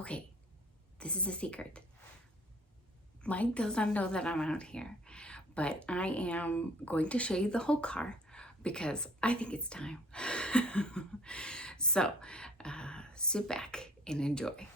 Okay, this is a secret. Mike does not know that I'm out here, but I am going to show you the whole car because I think it's time. So sit back and enjoy.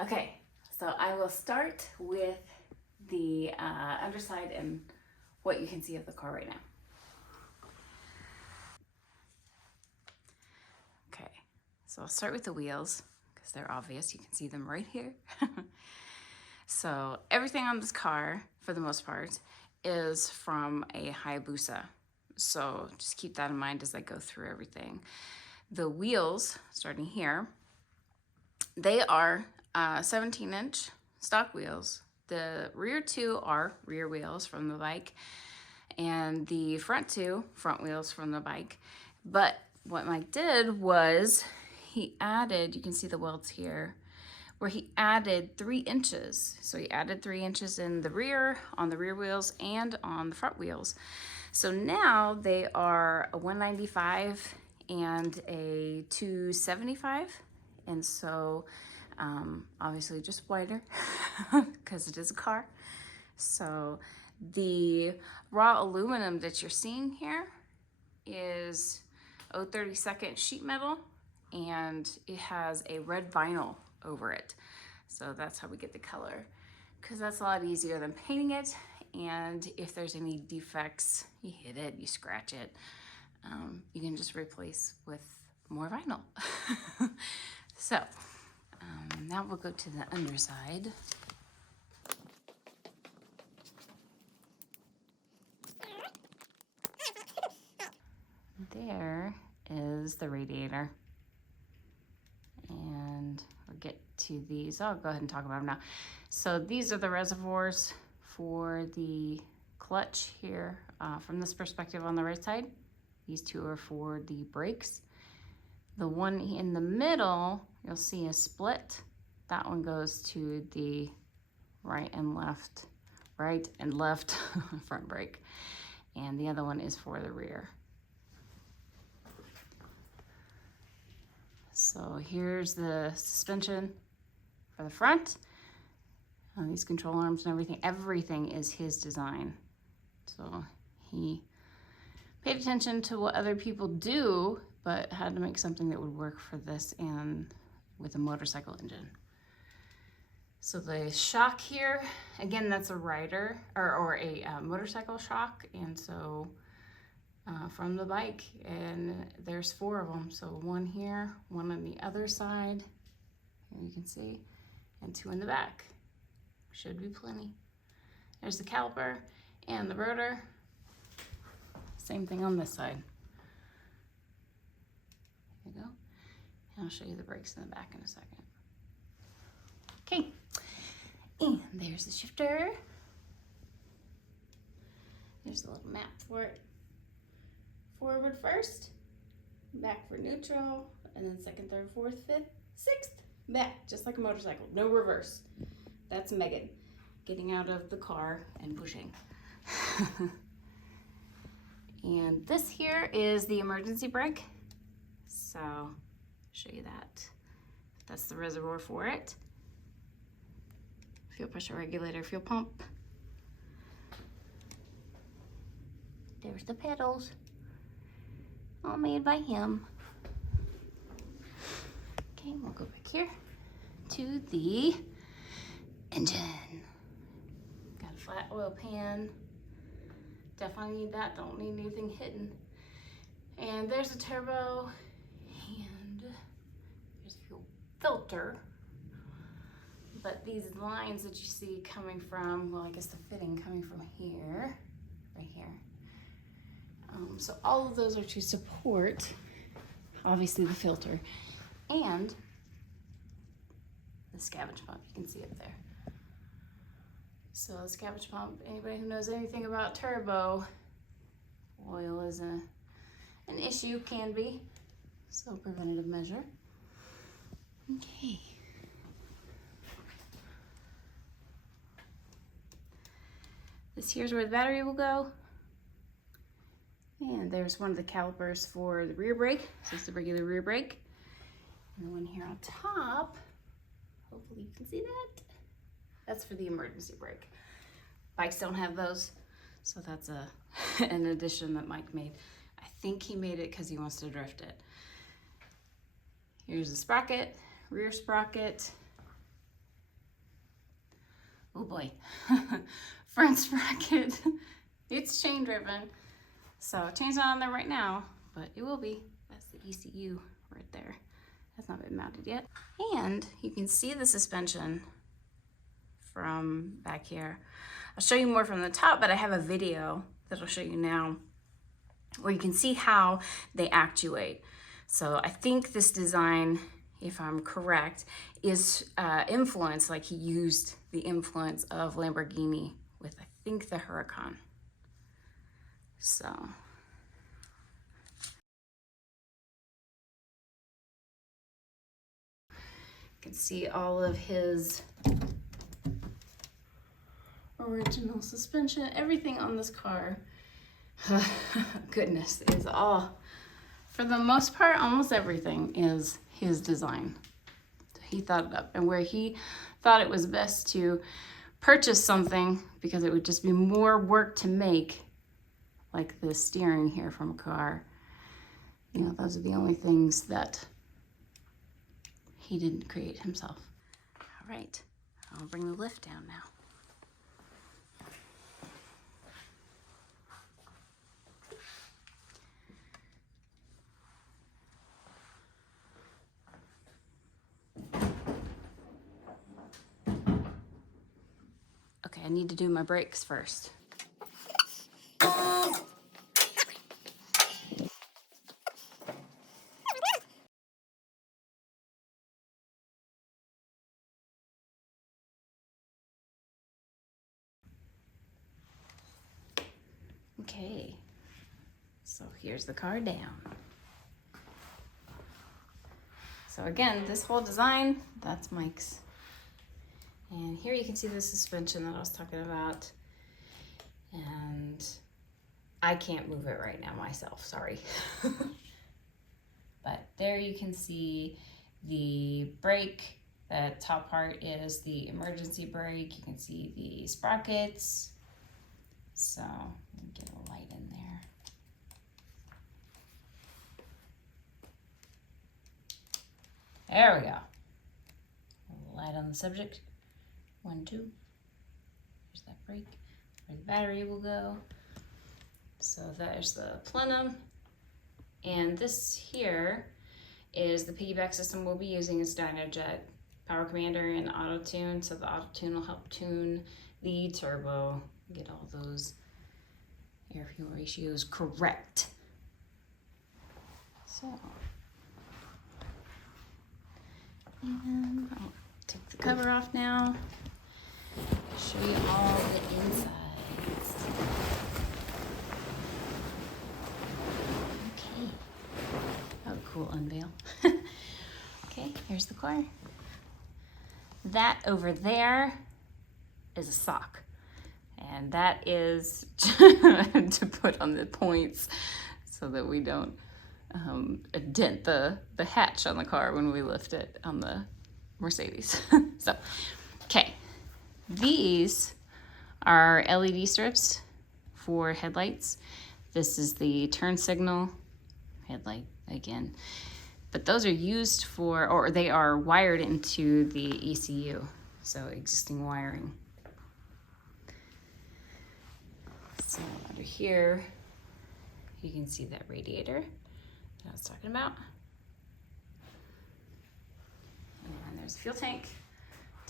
Okay, so I will start with the underside and what you can see of the car right now. Okay, so I'll start with the wheels because they're obvious. You can see them right here. So everything on this car, for the most part, is from a Hayabusa. So just keep that in mind as I go through everything. The wheels, starting here, they are 17-inch stock wheels. The rear two are rear wheels from the bike, and the front two, front wheels from the bike. But what Mike did was he added, you can see the welds here, where he added 3 inches. So he added 3 inches in the rear, on the rear wheels, and on the front wheels. So now they are a 195 and a 275. And so obviously just wider because it is a car. So the raw aluminum that you're seeing here is 032nd sheet metal, and it has a red vinyl over it. So that's how we get the color, because that's a lot easier than painting it. And if there's any defects, you hit it, you scratch it, you can just replace with more vinyl. So now we'll go to the underside. There is the radiator. And we'll get to these. I'll go ahead and talk about them now. So these are the reservoirs for the clutch here from this perspective on the right side. These two are for the brakes. The one in the middle, you'll see a split. That one goes to the right and left front brake. And the other one is for the rear. So here's the suspension for the front. These control arms and everything is his design. So he paid attention to what other people do, but had to make something that would work for this and with a motorcycle engine. So the shock here, again, that's a rider or a motorcycle shock. And so from the bike, and there's 4 of them. So 1 here, 1 on the other side, here you can see, and 2 in the back. Should be plenty. There's the caliper and the rotor. Same thing on this side. There you go. And I'll show you the brakes in the back in a second. Okay, and there's the shifter. There's a little map for it. Forward first, back for neutral, and then second, third, fourth, fifth, sixth, back, just like a motorcycle, no reverse. That's Megan getting out of the car and pushing. And this here is the emergency brake. So I'll show you that. That's the reservoir for it. Fuel pressure regulator, fuel pump. There's the pedals. All made by him. Okay, we'll go back here to the engine. Got a flat oil pan. Definitely need that, don't need anything hidden. And there's a turbo, and there's a fuel filter. But these lines that you see coming from, well, I guess the fitting coming from here, right here. So all of those are to support, obviously, the filter and the scavenge pump. You can see it there. So the scavenge pump, anybody who knows anything about turbo, oil is an issue, can be. So preventative measure. Okay. This here's where the battery will go. And there's one of the calipers for the rear brake. So it's the regular rear brake. And the one here on top, hopefully you can see that. That's for the emergency brake. Bikes don't have those, so that's an addition that Mike made. I think he made it because he wants to drift it. Here's the sprocket, rear sprocket. Oh boy, front sprocket. It's chain driven, so chain's not on there right now, but it will be. That's the ECU right there. Has not been mounted yet. And you can see the suspension from back here. I'll show you more from the top, but I have a video that I'll show you now where you can see how they actuate. So I think this design, if I'm correct, is influenced, like he used the influence of Lamborghini with, I think, the Huracan. So. You can see all of his original suspension, everything on this car. Goodness, is all, for the most part, almost everything is his design. He thought it up, and where he thought it was best to purchase something because it would just be more work to make, like the steering here from a car, you know, those are the only things that he didn't create himself. All right, I'll bring the lift down now. Okay, I need to do my brakes first. Okay, so here's the car down. So again, this whole design, that's Mike's. And here you can see the suspension that I was talking about. And I can't move it right now myself, sorry. But there you can see the brake. The top part is the emergency brake. You can see the sprockets. So let me get a light in there. There we go. A light on the subject. 1, 2. There's that brake where the battery will go. So there's the plenum. And this here is the piggyback system we'll be using. Is Dynojet Power Commander and Auto Tune. So the Auto Tune will help tune the turbo, get all those air fuel ratios correct. So, and I'll take the cover off now. Show you all the insides. Okay. Oh, cool unveil. Okay, here's the car. That over there is a sock. And that is to put on the points so that we don't dent the hatch on the car when we lift it on the Mercedes. So, okay. These are LED strips for headlights. This is the turn signal headlight again. But those are used for, or they are wired into the ECU, so existing wiring. So under here, you can see that radiator that I was talking about. And there's a fuel tank,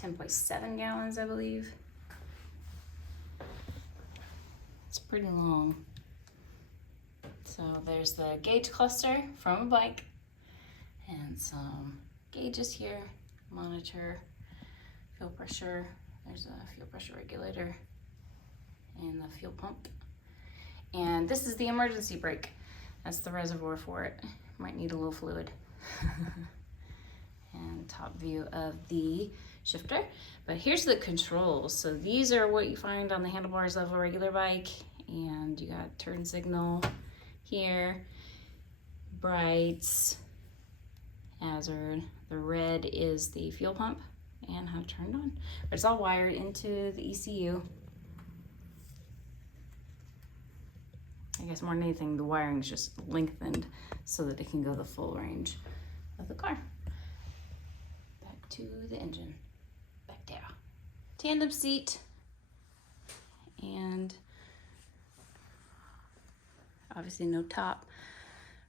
10.7 gallons, I believe. It's pretty long. So there's the gauge cluster from a bike and some gauges here, monitor, fuel pressure, There's a fuel pressure regulator and the fuel pump. And this is the emergency brake. That's the reservoir for it. Might need a little fluid. And top view of the shifter. But here's the controls. So these are what you find on the handlebars of a regular bike. And you got turn signal here, brights, hazard. The red is the fuel pump and how to turn it on. But it's all wired into the ECU. I guess more than anything, the wiring is just lengthened so that it can go the full range of the car. Back to the engine. Back there. Tandem seat. And obviously no top.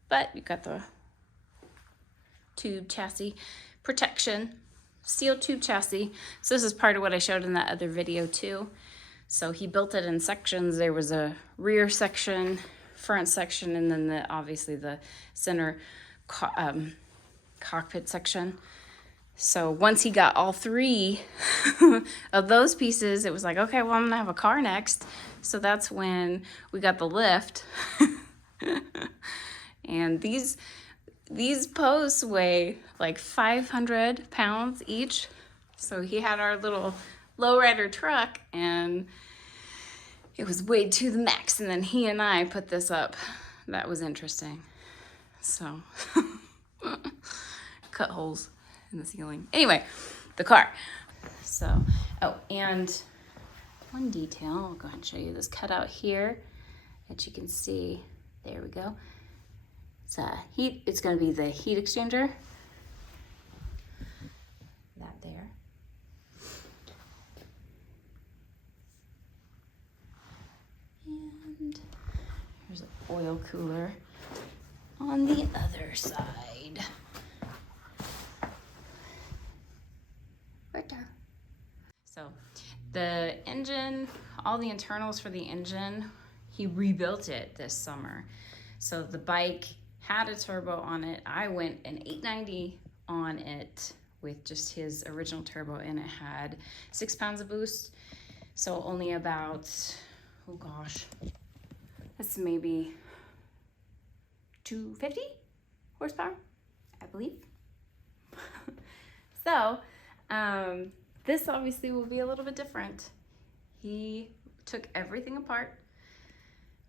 But you've got the tube chassis protection. Steel tube chassis. So this is part of what I showed in that other video too. So he built it in sections. There was a rear section, front section, and then obviously the center cockpit section. So once he got all three of those pieces, it was like, okay, well, I'm gonna have a car next. So that's when we got the lift. And these posts weigh like 500 pounds each. So he had our little lowrider truck and it was weighed to the max, and then he and I put this up. That was interesting. So cut holes in the ceiling. Anyway, the car. So, oh, and one detail, I'll go ahead and show you this cutout here that you can see. There we go. It's gonna be the heat exchanger. That there. And here's an oil cooler on the other side. Right there. So the engine, all the internals for the engine, he rebuilt it this summer. So the bike had a turbo on it. I went an 890 on it with just his original turbo, and it had 6 pounds of boost. So only about, oh gosh, that's maybe 250 horsepower, I believe. So this obviously will be a little bit different. He took everything apart.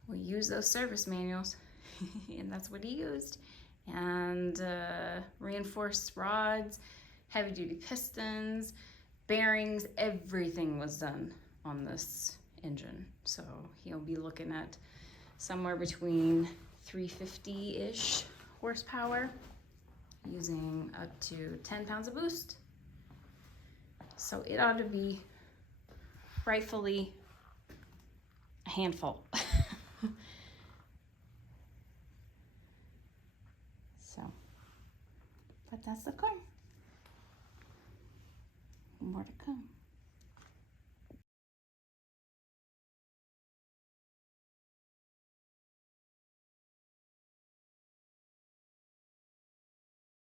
We used those service manuals and that's what he used. And reinforced rods, heavy duty pistons, bearings, everything was done on this engine. So he'll be looking at somewhere between 350-ish horsepower, using up to 10 pounds of boost. So it ought to be rightfully a handful. So, but that's the car. More to come.